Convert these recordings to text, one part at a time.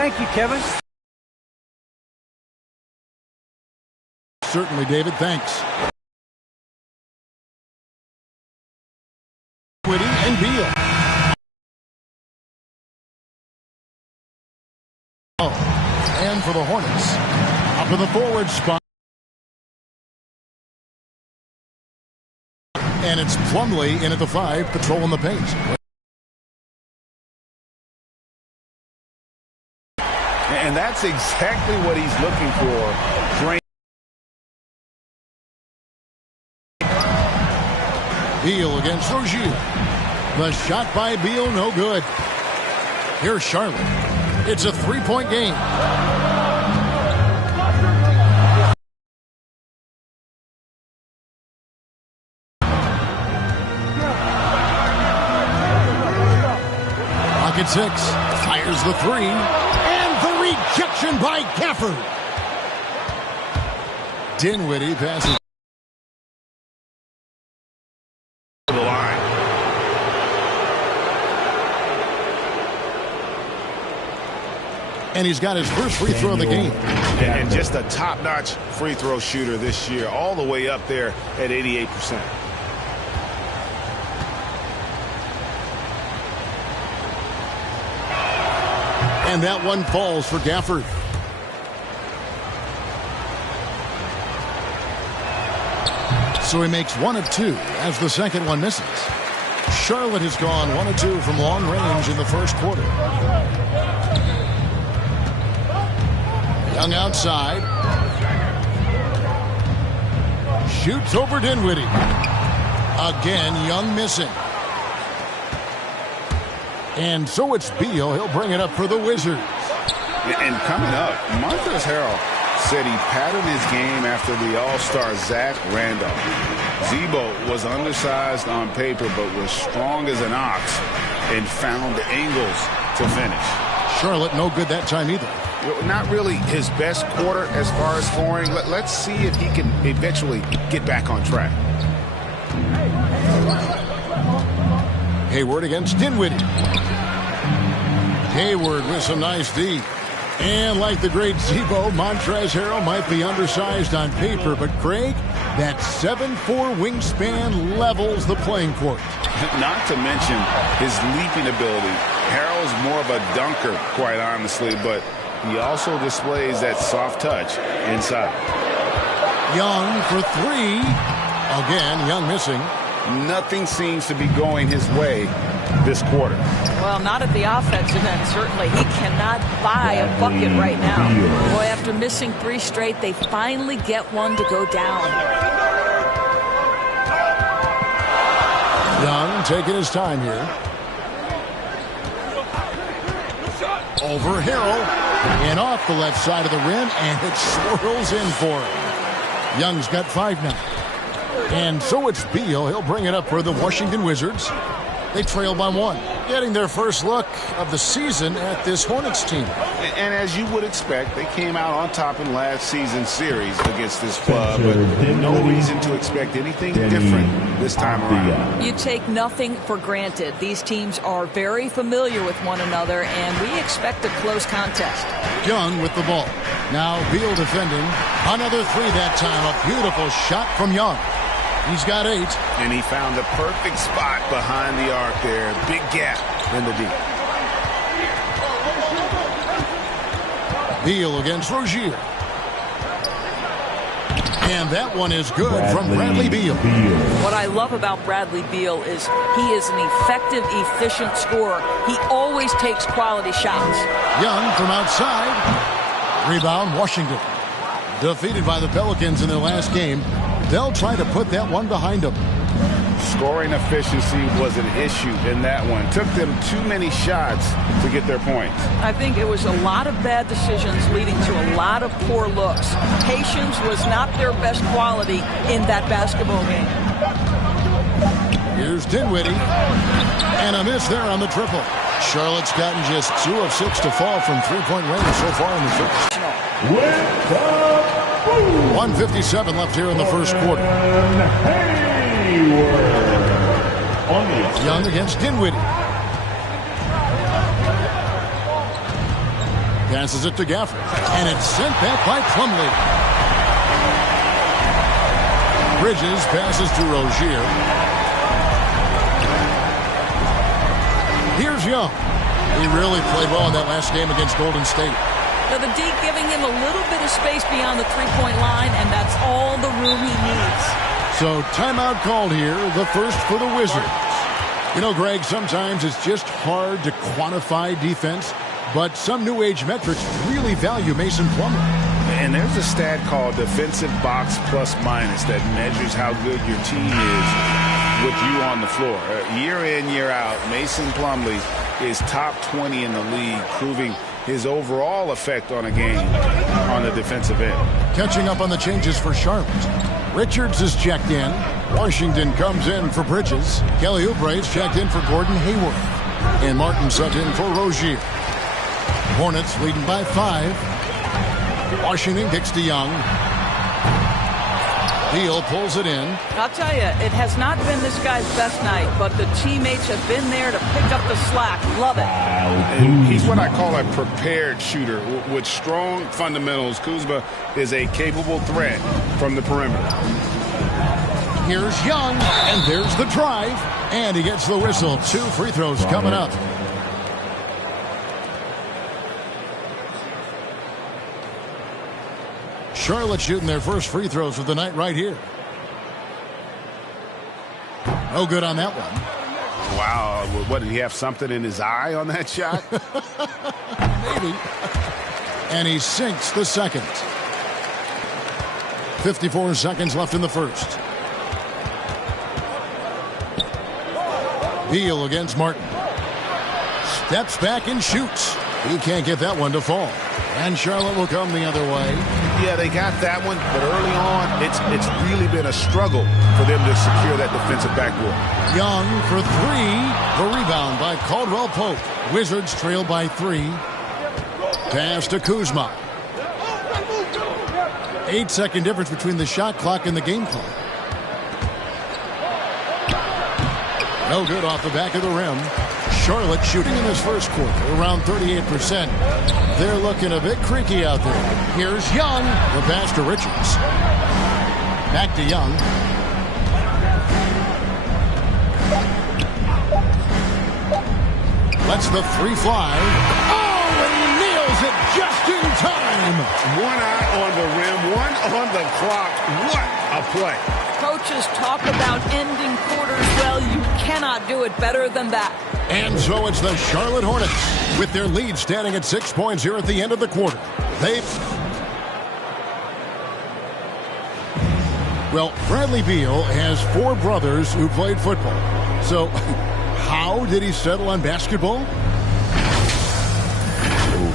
Thank you, Kevin. Certainly, David. Thanks. Whitty and Beal. And for the Hornets, up in the forward spot. And it's Plumlee in at the 5, patrolling the paint. And that's exactly what he's looking for. Beal against Rozier. The shot by Beal, no good. Here's Charlotte. It's a 3-point game. Pocket 6. Fires the 3. And the rejection by Gafford. Dinwiddie passes. And he's got his first free throw of the game. And just a top-notch free throw shooter this year, all the way up there at 88%. And that one falls for Gafford. So he makes 1 of 2 as the second one misses. Charlotte has gone 1 of 2 from long range in the first quarter. Young outside. Shoots over Dinwiddie. Again, Young missing. And so it's Beal. He'll bring it up for the Wizards. And coming up, Montrezl Harrell said he patterned his game after the All-Star Zach Randolph. Zebo was undersized on paper but was strong as an ox and found angles to finish. Charlotte no good that time either. Not really his best quarter as far as scoring. Let's see if he can eventually get back on track. Hayward against Dinwiddie. Hayward with some nice D. And like the great Zebo, Montrezl Harrell might be undersized on paper, but Craig, that 7'4" wingspan levels the playing court. Not to mention his leaping ability. Harrell's more of a dunker, quite honestly, but he also displays that soft touch inside. Young for 3. Again, Young missing. Nothing seems to be going his way this quarter. Well, not at the offensive end, certainly. He cannot buy a bucket right now. Boy, after missing 3 straight, they finally get one to go down. Young taking his time here. Over Harrell. And off the left side of the rim, and it swirls in for him. Young's got 5 now. And so it's Beal. He'll bring it up for the Washington Wizards. They trail by 1, getting their first look of the season at this Hornets team. And as you would expect, they came out on top in last season's series against this club, but no reason to expect anything different this time around. You take nothing for granted. These teams are very familiar with one another, and we expect a close contest. Young with the ball. Now Beal defending. Another 3 that time. A beautiful shot from Young. He's got 8. And he found the perfect spot behind the arc there. Big gap in the D. Beal against Rozier. And that one is good from Bradley Beal. What I love about Bradley Beal is he is an effective, efficient scorer. He always takes quality shots. Young from outside. Rebound, Washington. Defeated by the Pelicans in their last game. They'll try to put that one behind them. Scoring efficiency was an issue in that one. Took them too many shots to get their points. I think it was a lot of bad decisions leading to a lot of poor looks. Patience was not their best quality in that basketball game. Here's Dinwiddie. And a miss there on the triple. Charlotte's gotten just 2 of 6 to fall from 3-point range so far in the first. 1:57 left here in the first quarter. Young against Dinwiddie. Passes it to Gafford. And it's sent back by Plumlee. Bridges passes to Rozier. Here's Young. He really played well in that last game against Golden State. Now the D giving him a little bit of space beyond the three-point line, and that's all the room he needs. So timeout called here, the first for the Wizards. You know, Greg, sometimes it's just hard to quantify defense, but some new age metrics really value Mason Plumlee. And there's a stat called defensive box plus minus that measures how good your team is with you on the floor. Year in, year out, Mason Plumlee is top 20 in the league, proving his overall effect on a game on the defensive end. Catching up on the changes for Charlotte. Richards is checked in. Washington comes in for Bridges. Kelly Oubre's checked in for Gordon Hayward. And Martin subbed in for Rozier. Hornets leading by 5. Washington kicks to Young. Beal pulls it in. I'll tell you, it has not been this guy's best night, but the teammates have been there to pick up the slack. Love it. And he's what I call a prepared shooter. With strong fundamentals, Kuzma is a capable threat from the perimeter. Here's Young, and there's the drive. And he gets the whistle. 2 free throws coming up. Charlotte shooting their first free throws of the night right here. No good on that one. Wow. What, did he have something in his eye on that shot? Maybe. And he sinks the second. 54 seconds left in the first. Beal against Martin. Steps back and shoots. He can't get that one to fall. And Charlotte will come the other way. Yeah, they got that one, but early on, it's really been a struggle for them to secure that defensive backboard. Young for 3. The rebound by Caldwell Pope. Wizards trail by 3. Pass to Kuzma. 8-second difference between the shot clock and the game clock. No good off the back of the rim. Charlotte shooting in this first quarter around 38%. They're looking a bit creaky out there. Here's Young. The pass to Richards. Back to Young. Lets the 3 fly. Oh, and he nails it just in time. 1 eye on the rim, 1 on the clock. What a play. Coaches talk about ending quarters. Well, you cannot do it better than that. And so it's the Charlotte Hornets with their lead standing at 6 points here at the end of the quarter. Well, Bradley Beal has 4 brothers who played football. So how did he settle on basketball?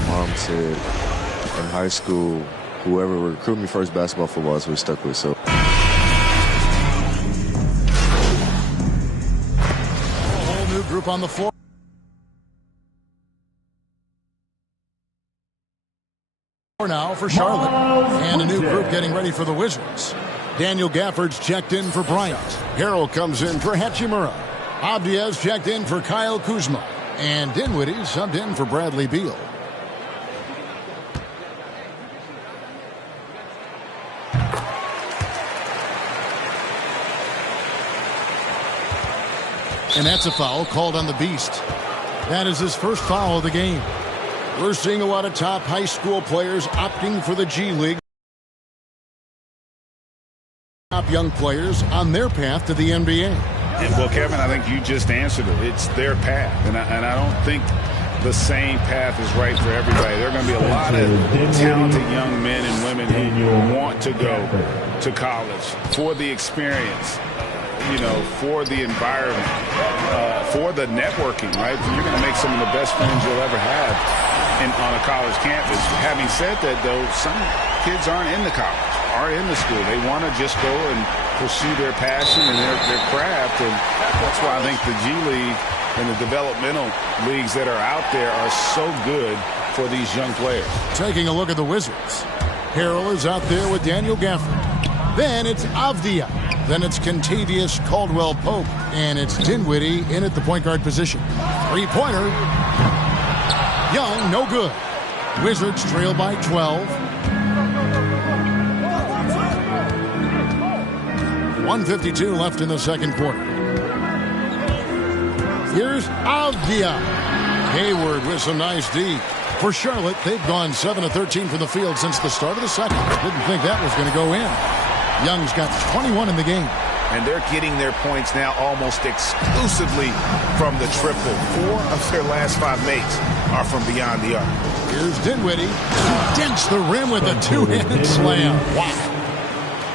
Mom said in high school, whoever recruited me first basketball, football is what we stuck with. So. Group on the floor now for Charlotte, and a new group getting ready for the Wizards. Daniel Gafford's checked in for Bryant. Harrell comes in for Hachimura. Abdiaz checked in for Kyle Kuzma, and Dinwiddie subbed in for Bradley Beal. And that's a foul called on the Beast. That is his first foul of the game. We're seeing a lot of top high school players opting for the G League. Top young players on their path to the NBA. Well, Kevin, I think you just answered it. It's their path. And I don't think the same path is right for everybody. There are going to be a lot of talented young men and women who want to go to college for the experience. You know, for the environment, for the networking, right? You're going to make some of the best friends you'll ever have on a college campus. Having said that, though, some kids aren't in the college, aren't in the school. They want to just go and pursue their passion and their craft, and that's why I think the G League and the developmental leagues that are out there are so good for these young players. Taking a look at the Wizards. Harrell is out there with Daniel Gafford. Then it's Avdia. Then it's Contavious Caldwell-Pope. And it's Dinwiddie in at the point guard position. 3-pointer. Young, no good. Wizards trail by 12. 1:52 left in the second quarter. Here's Avdia. Hayward with some nice D. For Charlotte, they've gone 7 of 13 from the field since the start of the second. Didn't think that was going to go in. Young's got 21 in the game. And they're getting their points now almost exclusively from the triple. 4 of their last 5 makes are from beyond the arc. Here's Dinwiddie. He dents the rim with a two-handed slam. Wow.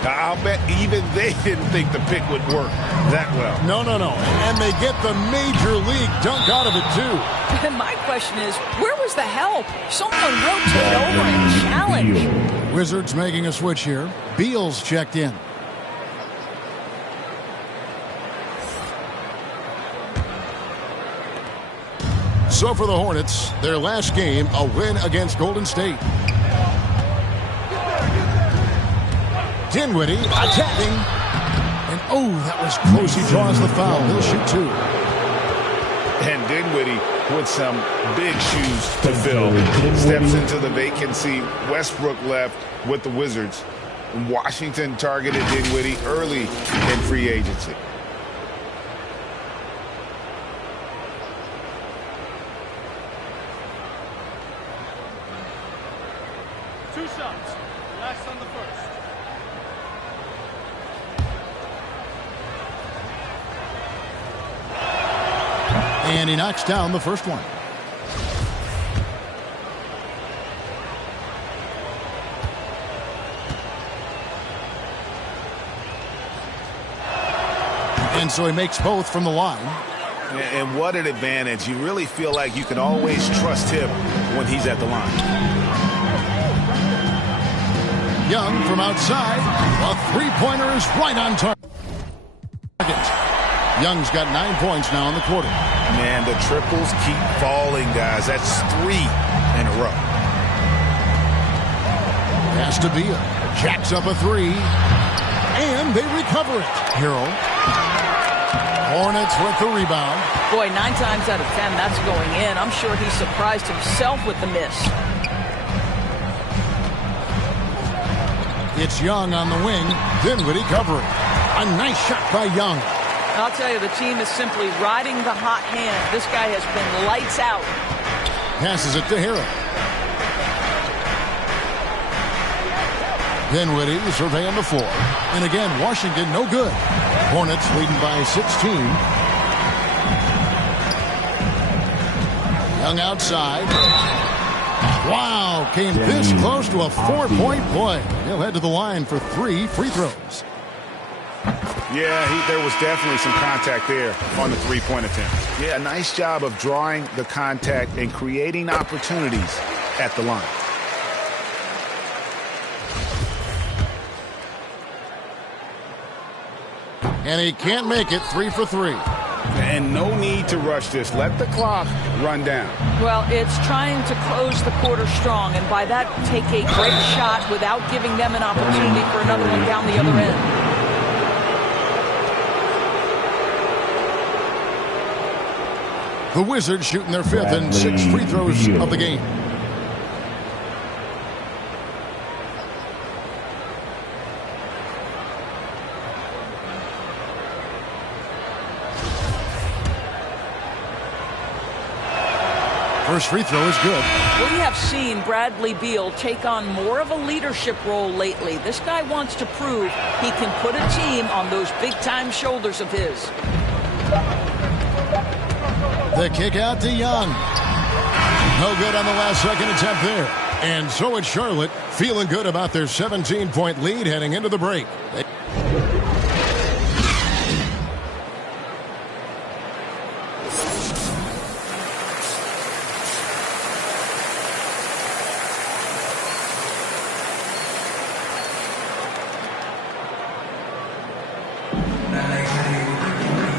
I'll bet even they didn't think the pick would work that well. No. And they get the major league dunk out of it, too. And my question is, where was the help? Someone rotate over and challenge. Wizards making a switch here. Beal's checked in. So for the Hornets, their last game, a win against Golden State. Dinwiddie attacking. And that was close. He draws the foul. He'll shoot 2. And Dinwiddie with some big shoes to fill. Steps into the vacancy. Westbrook left with the Wizards. Washington targeted Dinwiddie early in free agency. Two shots. Last on the first. And he knocks down the first one. And so he makes both from the line. And what an advantage. You really feel like you can always trust him when he's at the line. Young from outside. A three-pointer is right on target. Young's got 9 points now in the quarter. Man, the triples keep falling, guys. That's 3 in a row. Pass to Beal. Jacks up a 3. And they recover it. Hero. Hornets with the rebound. Boy, 9 times out of 10, that's going in. I'm sure he surprised himself with the miss. It's Young on the wing. Dinwiddie covering. A nice shot by Young. I'll tell you, the team is simply riding the hot hand. This guy has been lights out. Passes it to Hero. Dinwiddie surveying the floor. And again, Washington no good. Hornets leading by 16. Young outside. Wow, came this close to a 4-point play. He'll head to the line for 3 free throws. Yeah, there was definitely some contact there on the three-point attempt. Yeah, nice job of drawing the contact and creating opportunities at the line. And he can't make it. 3 for 3. And no need to rush this. Let the clock run down. Well, it's trying to close the quarter strong, and by that, take a great shot without giving them an opportunity for another one down the other end. The Wizards shooting their 5th and 6th free throws of the game. First free throw is good. We have seen Bradley Beal take on more of a leadership role lately. This guy wants to prove he can put a team on those big-time shoulders of his. The kick out to Young. No good on the last second attempt there. And so it's Charlotte feeling good about their 17-point lead heading into the break.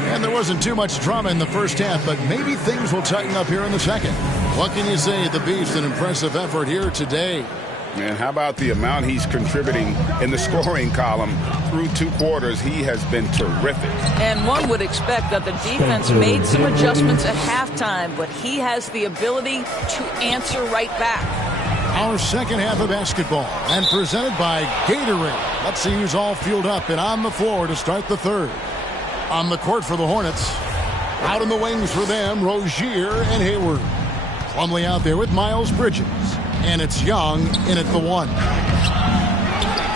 And there wasn't too much drama in the first half, but maybe things will tighten up here in the second. What can you say? The Beast, an impressive effort here today. And how about the amount he's contributing in the scoring column through 2 quarters? He has been terrific. And one would expect that the defense made some adjustments at halftime, but he has the ability to answer right back. Our second half of basketball, and presented by Gatorade. Let's see who's all fueled up and on the floor to start the third. On the court for the Hornets. Out in the wings for them, Rozier and Hayward. Plumlee out there with Miles Bridges. And it's Young in at the one.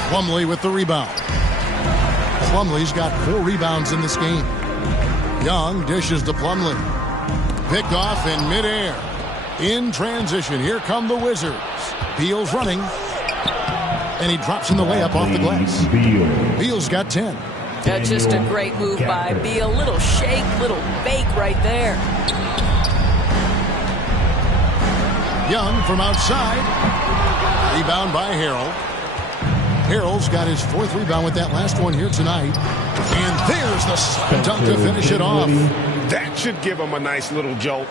Plumlee with the rebound. Plumlee's got 4 rebounds in this game. Young dishes to Plumlee. Picked off in midair. In transition, here come the Wizards. Beal's running. And he drops in the layup off the glass. Beal's got 10. Just a great move by Beal. Little shake, little bake right there. Young from outside. Rebound by Harrell. Harrell's got his 4th rebound with that last one here tonight. And there's the slam dunk to finish it off. That should give them a nice little jolt.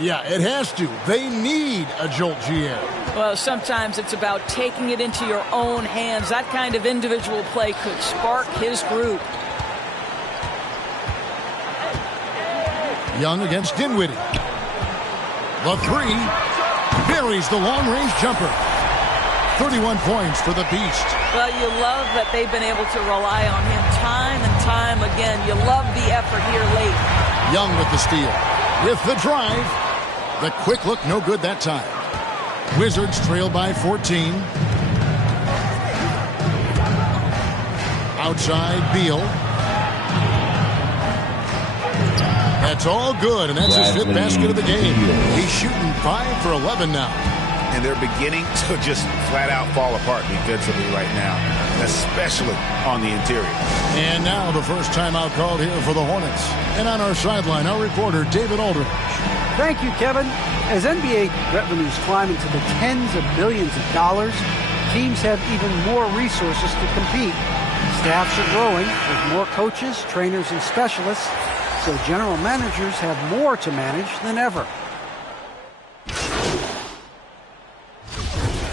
Yeah, it has to. They need a jolt, GM. Well, sometimes it's about taking it into your own hands. That kind of individual play could spark his group. Young against Dinwiddie. The 3 buries the long-range jumper. 31 points for the Beast. Well, you love that they've been able to rely on him time and time again. You love the effort here late. Young with the steal. With the drive. The quick look, no good that time. Wizards trail by 14. Outside, Beal. That's all good, and that's his 5th basket of the game. He's shooting 5 for 11 now. And they're beginning to just flat out fall apart defensively right now, especially on the interior. And now the first timeout called here for the Hornets. And on our sideline, our reporter, David Aldridge. Thank you, Kevin. As NBA revenues climb into the tens of billions of dollars, teams have even more resources to compete. Staffs are growing with more coaches, trainers, and specialists, so general managers have more to manage than ever.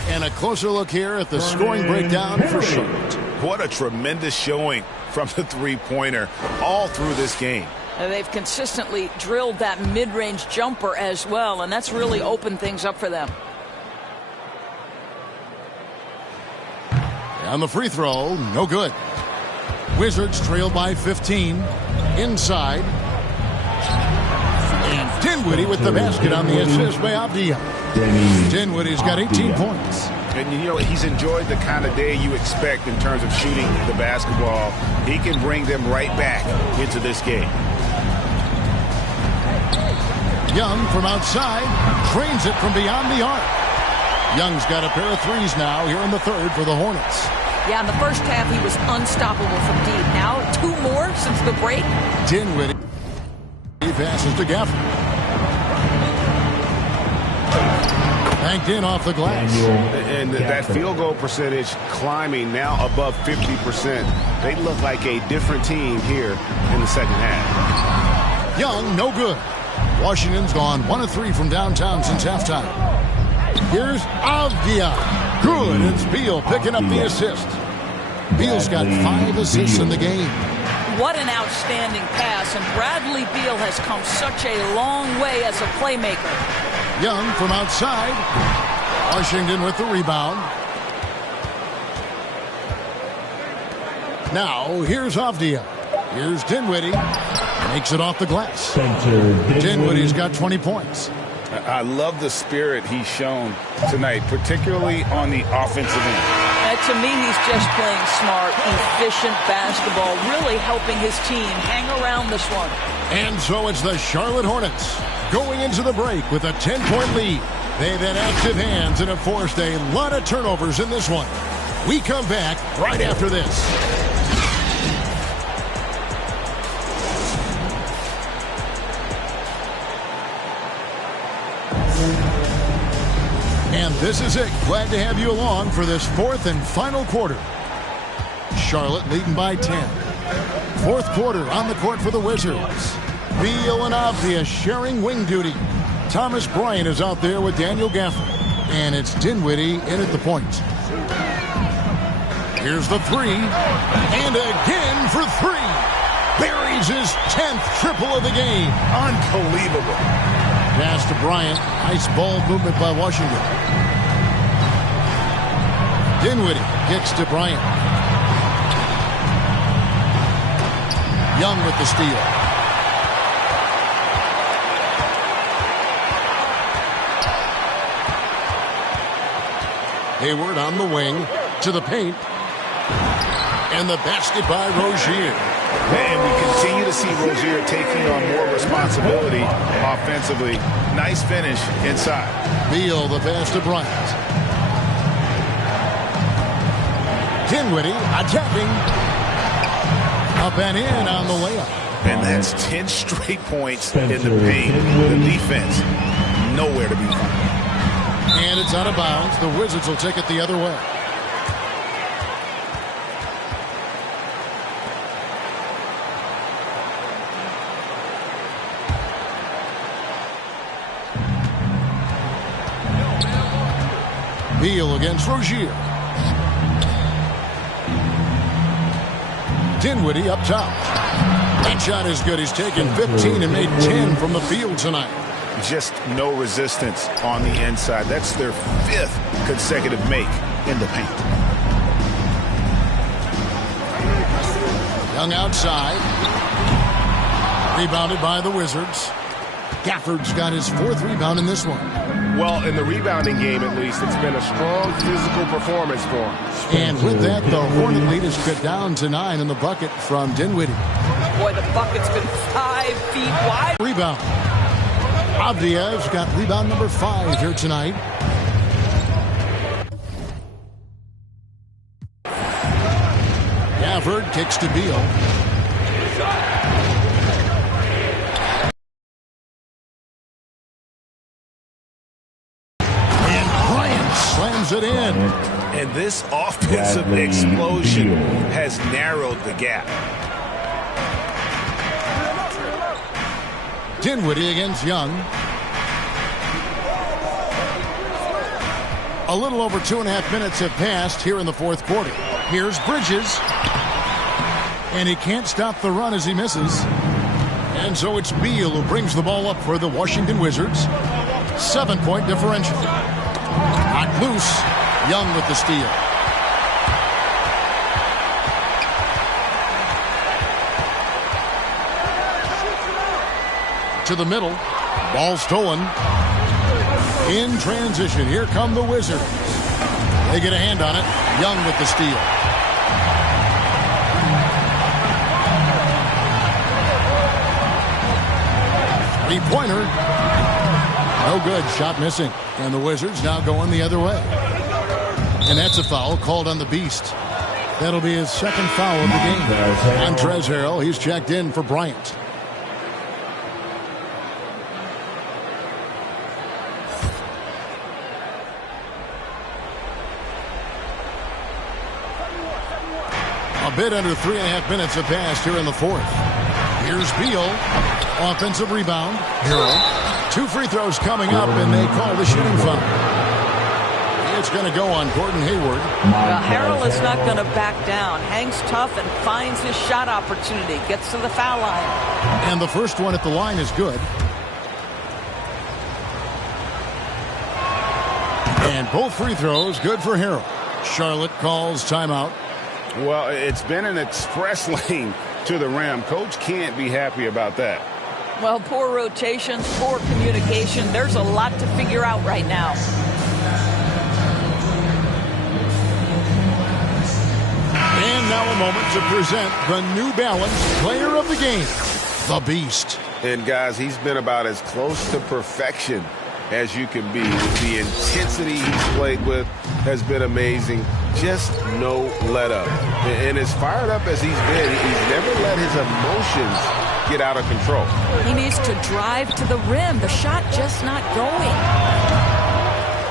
And a closer look here at the scoring breakdown for Charlotte. What a tremendous showing from the three-pointer all through this game. They've consistently drilled that mid-range jumper as well, and that's really opened things up for them. On the free throw, no good. Wizards trail by 15. Inside. And Dinwiddie with the basket on the assist by Avdia. Dinwiddie's got 18 points. And, you know, he's enjoyed the kind of day you expect in terms of shooting the basketball. He can bring them right back into this game. Young from outside drains it from beyond the arc. Young's got a pair of threes now here in the third for the Hornets. Yeah, in the first half, he was unstoppable from deep. Now, 2 more since the break. Dinwiddie passes to Gafford. Banked in off the glass. And that field goal percentage climbing now above 50%. They look like a different team here in the second half. Young, no good. Washington's gone 1 of 3 from downtown since halftime. Here's Avdia. Good. It's Beal picking up the assist. Beal's got 5 assists in the game. What an outstanding pass, and Bradley Beal has come such a long way as a playmaker. Young from outside. Washington with the rebound. Now, here's Avdia. Here's Dinwiddie. Makes it off the glass. Dinwiddie's got 20 points. I love the spirit he's shown tonight, particularly on the offensive end. To me, he's just playing smart, efficient basketball, really helping his team hang around this one. And so it's the Charlotte Hornets going into the break with a 10-point lead. They've had active hands and have forced a lot of turnovers in this one. We come back right after this. And this is it. Glad to have you along for this 4th and final quarter. Charlotte leading by 10. 4th quarter on the court for the Wizards. Beal and Avdia sharing wing duty. Thomas Bryant is out there with Daniel Gafford. And it's Dinwiddie in at the point. Here's the 3. And again for 3. Buries his 10th triple of the game. Unbelievable. Pass to Bryant. Nice ball movement by Washington. Dinwiddie kicks to Bryant. Young with the steal. Hayward on the wing to the paint. And the basket by Rozier. And we continue to see Rozier taking on more responsibility offensively. Nice finish inside. Beal the pass to Bryant. Dinwiddie attacking. Up and in on the layup. And that's 10 straight points in the paint. The defense, nowhere to be found. And it's out of bounds. The Wizards will take it the other way. Beal against Rozier. Dinwiddie up top. That shot is good. He's taken 15 and made 10 from the field tonight. Just no resistance on the inside. That's their 5th consecutive make in the paint. Young outside. Rebounded by the Wizards. Gafford's got his 4th rebound in this one. Well, in the rebounding game, at least, it's been a strong physical performance for him. And with that, the Hornet lead is cut down to 9 in the bucket from Dinwiddie. Boy, the bucket's been 5 feet wide. Rebound. Avdia's got rebound number 5 here tonight. Gafford kicks to Beal. Slams it in. And this offensive explosion has narrowed the gap. Dinwiddie against Young. A little over 2.5 minutes have passed here in the 4th quarter. Here's Bridges. And he can't stop the run as he misses. And so it's Beal who brings the ball up for the Washington Wizards. 7-point differential. Not loose. Young with the steal. To the middle. Ball stolen. In transition. Here come the Wizards. They get a hand on it. Young with the steal. Three-pointer. No good. Shot missing. And the Wizards now going the other way. And that's a foul called on the Beast. That'll be his 2nd foul of the game. Montrezl Harrell, he's checked in for Bryant. A bit under 3.5 minutes have passed here in the 4th. Here's Beal. Offensive rebound. Harrell. 2 free throws coming up, and they call the shooting foul. It's going to go on Gordon Hayward. Well, Harrell is not going to back down. Hangs tough and finds his shot opportunity. Gets to the foul line. And the first one at the line is good. And both free throws good for Harrell. Charlotte calls timeout. Well, it's been an express lane to the rim. Coach can't be happy about that. Well, poor rotations, poor communication. There's a lot to figure out right now. And now a moment to present the New Balance Player of the Game, the Beast. And guys, he's been about as close to perfection as you can be. The intensity he's played with has been amazing. Just no let up. And as fired up as he's been, he's never let his emotions get out of control. He needs to drive to the rim. The shot just not going.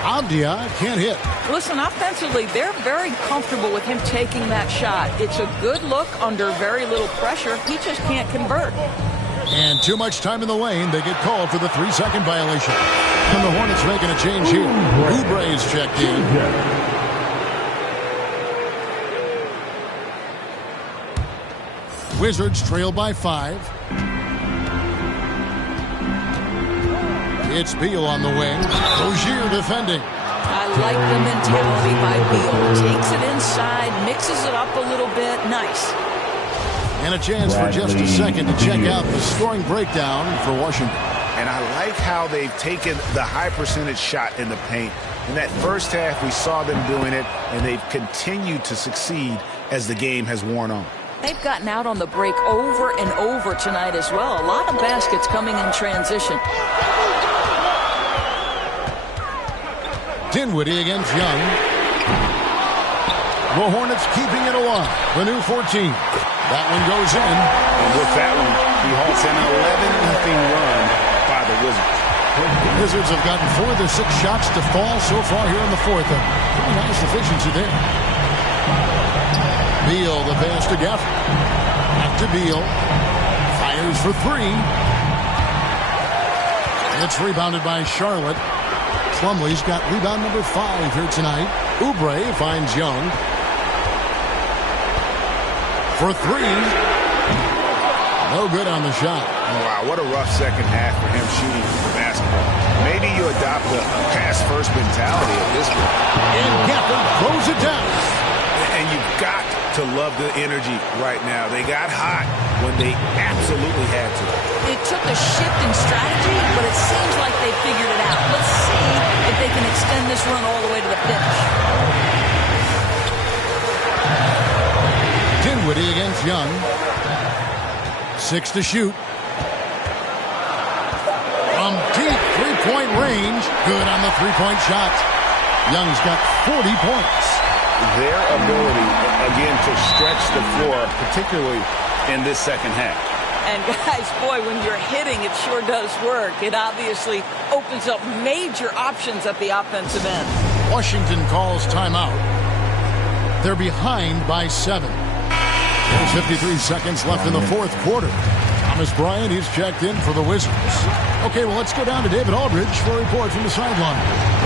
Avdia can't hit. Listen, offensively, they're very comfortable with him taking that shot. It's a good look under very little pressure. He just can't convert. And too much time in the lane. They get called for the 3-second violation. And the Hornets making a change here. Oubre's checked in. Wizards trail by 5. It's Beal on the wing. Rozier defending. I like the mentality by Beal. Takes inside, mixes it up a little bit. Nice. And a chance for just a second to check out the scoring breakdown for Washington. And I like how they've taken the high percentage shot in the paint. In that first half, we saw them doing it, and they've continued to succeed as the game has worn on. They've gotten out on the break over and over tonight as well. A lot of baskets coming in transition. Dinwiddie against Young. The Hornets keeping it alive. The new 14. That one goes in. And with that one, he halts an 11-0 run by the Wizards. The Wizards have gotten 4 of their 6 shots to fall so far here in the fourth. A pretty nice efficiency there. Beal, the pass to Gafford. Back to Beal. Fires for 3. It's rebounded by Charlotte. Plumlee's got rebound number 5 here tonight. Oubre finds Young. For 3. No good on the shot. Wow, what a rough second half for him shooting the basketball. Maybe you adopt a pass-first mentality at this point. And Gafford throws it down. And you've got to love the energy right now. They got hot when they absolutely had to. It took a shift in strategy, but it seems like they figured it out. Let's see if they can extend this run all the way to the finish. Dinwiddie against Young. 6 to shoot. From deep three-point range. Good on the three-point shot. Young's got 40 points. Their ability, again, to stretch the floor, particularly in this second half. And guys, boy, when you're hitting, it sure does work. It obviously opens up major options at the offensive end. Washington calls timeout. They're behind by 7. There's 53 seconds left in the fourth quarter. Thomas Bryant, he's checked in for the Wizards. Okay, well, let's go down to David Aldridge for a report from the sideline.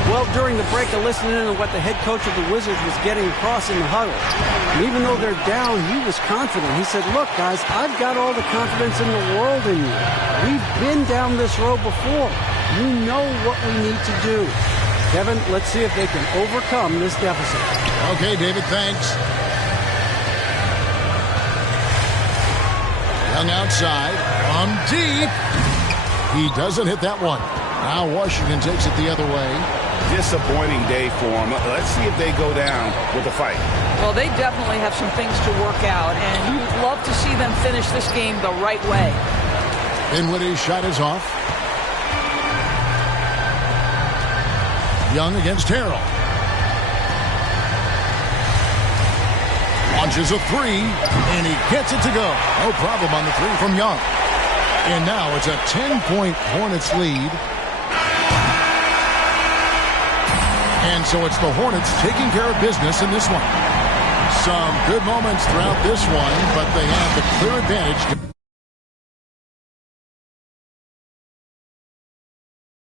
Well, during the break, I listened in to what the head coach of the Wizards was getting across in the huddle. And even though they're down, he was confident. He said, look, guys, I've got all the confidence in the world in you. We've been down this road before. You know what we need to do. Kevin, let's see if they can overcome this deficit. Okay, David, thanks. Young outside, from deep. He doesn't hit that one. Now Washington takes it the other way. Disappointing day for them. Let's see if they go down with a fight. Well, they definitely have some things to work out, and you'd love to see them finish this game the right way. Dinwiddie's shot is off. Young against Harrell. Launches a 3, and he gets it to go. No problem on the 3 from Young. And now it's a 10-point Hornets lead. And so it's the Hornets taking care of business in this one. Some good moments throughout this one, but they have the clear advantage.